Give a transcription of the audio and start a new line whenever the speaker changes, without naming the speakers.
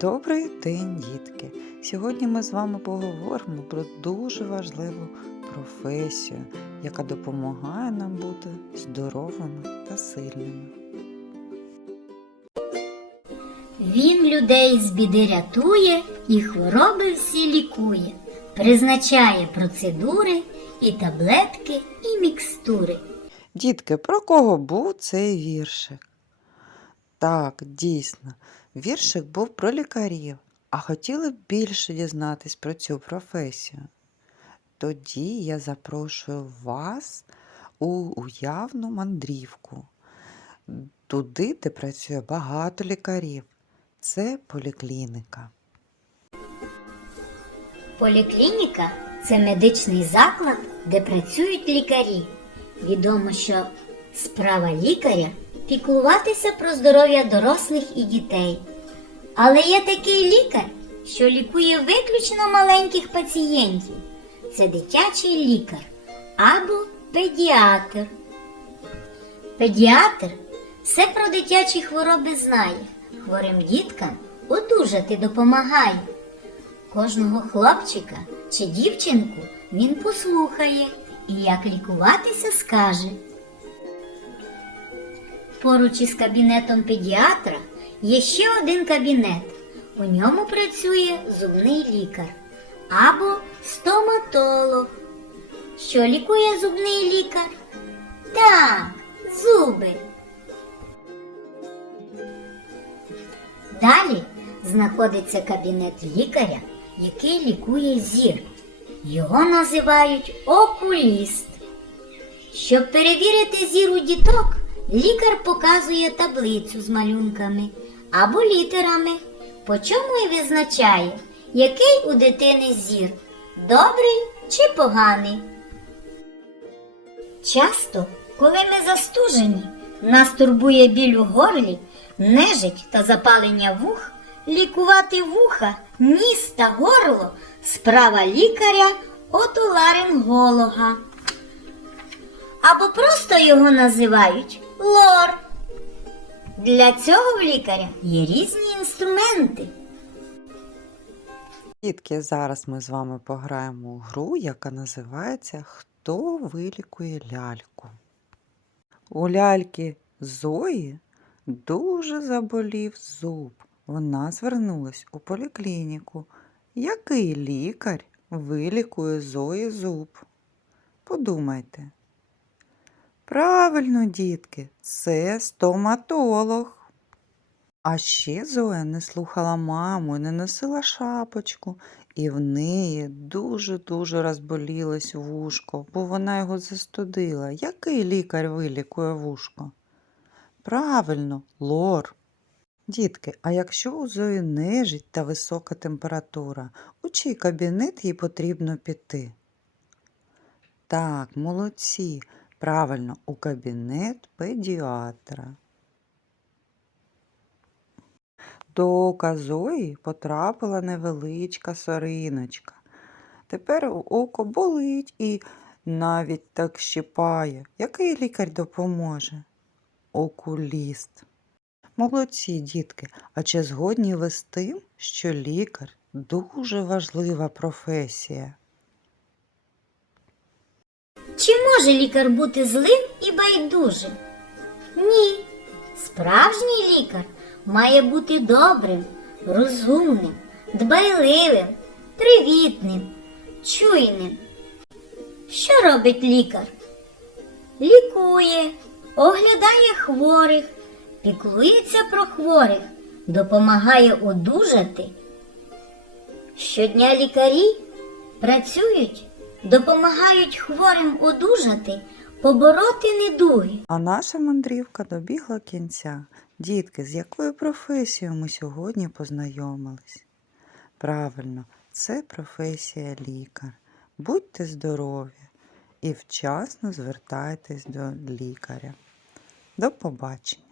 Добрий день, дітки! Сьогодні ми з вами поговоримо про дуже важливу професію, яка допомагає нам бути здоровими та сильними.
Він людей з біди рятує і хвороби всі лікує, призначає процедури і таблетки, і мікстури.
Дітки, про кого був цей віршик? Так, дійсно, віршик був про лікарів, а хотіли б більше дізнатись про цю професію. Тоді я запрошую вас у уявну мандрівку. Туди, де працює багато лікарів. Це поліклініка.
Поліклініка це медичний заклад, де працюють лікарі. Відомо, що справа лікаря піклуватися про здоров'я дорослих і дітей. Але є такий лікар, що лікує виключно маленьких пацієнтів. Це дитячий лікар або педіатр. Педіатр все про дитячі хвороби знає. Хворим діткам одужати допомагає. Кожного хлопчика чи дівчинку він послухає і як лікуватися скаже. Поруч із кабінетом педіатра є ще один кабінет. У ньому працює зубний лікар або стоматолог. Що лікує зубний лікар? Так, зуби. Далі знаходиться кабінет лікаря, який лікує зір. Його називають окуліст. Щоб перевірити зір у діток, лікар показує таблицю з малюнками або літерами, по чому і визначає, який у дитини зір добрий чи поганий. Часто, коли ми застужені, нас турбує біль у горлі, нежить та запалення вух, лікувати вуха, ніс та горло справа лікаря отоларинголога. Або просто його називають лор. Для цього в лікаря є різні інструменти.
Дітки, зараз ми з вами пограємо у гру, яка називається Хто вилікує ляльку. У ляльки Зої дуже заболів зуб. Вона звернулась у поліклініку. Який лікар вилікує Зої зуб? Подумайте. Правильно, дітки, це стоматолог. А ще Зоя не слухала маму, і не носила шапочку, і в неї дуже-дуже розболілось вушко, бо вона його застудила. Який лікар вилікує вушко? Правильно, лор. Дітки, а якщо у Зої нежить та висока температура, у чий кабінет їй потрібно піти? Так, молодці. Правильно, у кабінет педіатра. До ока Зої потрапила невеличка сориночка. Тепер око болить і навіть так щипає. Який лікар допоможе? Окуліст. Молодці, дітки, а чи згодні ви з тим, що лікар дуже важлива професія?
Чи може лікар бути злим і байдужим? Ні. Справжній лікар має бути добрим, розумним, дбайливим, привітним, чуйним. Що робить лікар? Лікує, оглядає хворих, піклується про хворих, допомагає одужати. Щодня лікарі працюють, допомагають хворим одужати, побороти недуги.
А наша мандрівка добігла кінця. Дітки, з якою професією ми сьогодні познайомились? Правильно, це професія лікар. Будьте здорові і вчасно звертайтесь до лікаря. До побачення!